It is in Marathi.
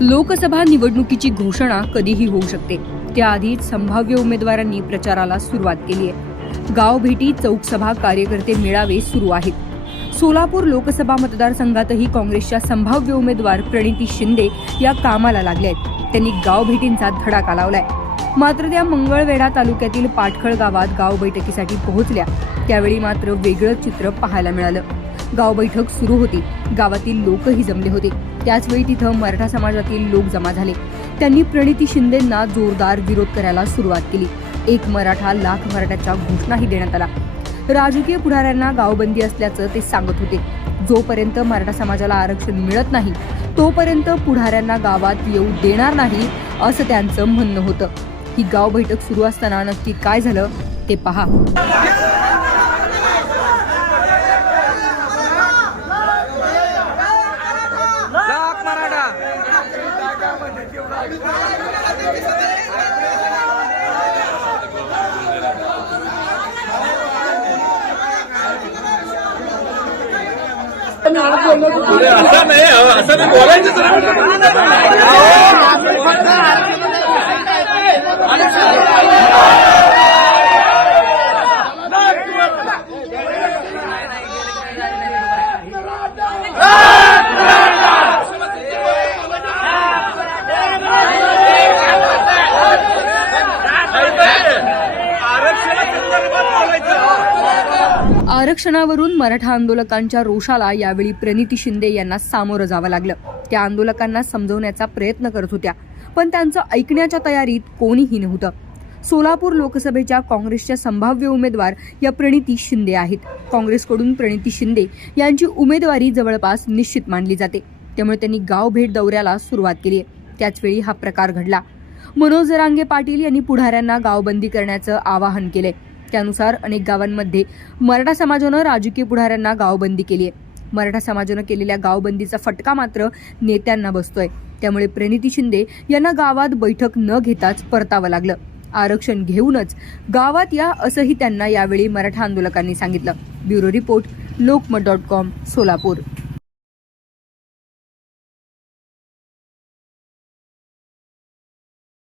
लोकसभा निवडणुकीची घोषणा कधीही होऊ शकते. त्याआधीच संभाव्य उमेदवारांनी प्रचाराला सुरुवात केली आहे. गाव भेटी चौकसभा कार्यकर्ते मेळावे सुरू आहेत. सोलापूर लोकसभा मतदारसंघातही काँग्रेसच्या संभाव्य उमेदवार प्रणिती शिंदे या कामाला लागल्या आहेत. त्यांनी गाव भेटींचा धडाका लावलाय. मात्र त्या मंगळवेढा तालुक्यातील पाटखळ गावात गाव बैठकीसाठी पोहोचल्या. त्यावेळी मात्र वेगळं चित्र पाहायला मिळालं. गाव बैठक सुरू होती. गावातील लोकही जमले होते. त्याचवेळी तिथं मराठा समाजातील लोक जमा झाले. त्यांनी प्रणिती शिंदेंना जोरदार विरोध करायला सुरुवात केली. एक मराठा लाख मराठ्याचा घोषणाही देण्यात आला. राजकीय पुढाऱ्यांना गावबंदी असल्याचं ते सांगत होते. जोपर्यंत मराठा समाजाला आरक्षण मिळत नाही तोपर्यंत पुढाऱ्यांना गावात येऊ देणार नाही असं त्यांचं म्हणणं होतं. ही गाव बैठक सुरू असताना नक्की काय झालं ते पहा लाख मराठा असं नाही असं नाही बोलायचं आरक्षणावरून मराठा आंदोलकांच्या रोषाला यावेळी प्रणिती शिंदे यांना सामोरं जावं लागलं. त्या आंदोलकांना समजवण्याचा प्रयत्न करत होत्या पण त्यांचं ऐकण्याच्या तयारीत कोणीही नव्हतं. सोलापूर लोकसभेच्या काँग्रेसच्या संभाव्य उमेदवार या प्रणिती शिंदे आहेत. काँग्रेसकडून प्रणिती शिंदे यांची उमेदवारी जवळपास निश्चित मानली जाते. त्यामुळे त्यांनी गाव भेट दौऱ्याला सुरुवात केली आहे. त्याचवेळी हा प्रकार घडला. मनोज जरांगे पाटील यांनी पुढाऱ्यांना गावबंदी करण्याचं आवाहन केलंय. त्यानुसार अनेक गावांमध्ये मराठा समाजानं राजकीय पुढाऱ्यांना गावबंदी केली आहे. मराठा समाजानं केलेल्या गावबंदीचा फटका मात्र नेत्यांना बसतोय. त्यामुळे प्रणिती शिंदे यांना गावात बैठक न घेताच परतावं लागलं. आरक्षण घेऊनच गावात या असंही त्यांना यावेळी मराठा आंदोलकांनी सांगितलं. Bureau report Lokmat dot com Solapur.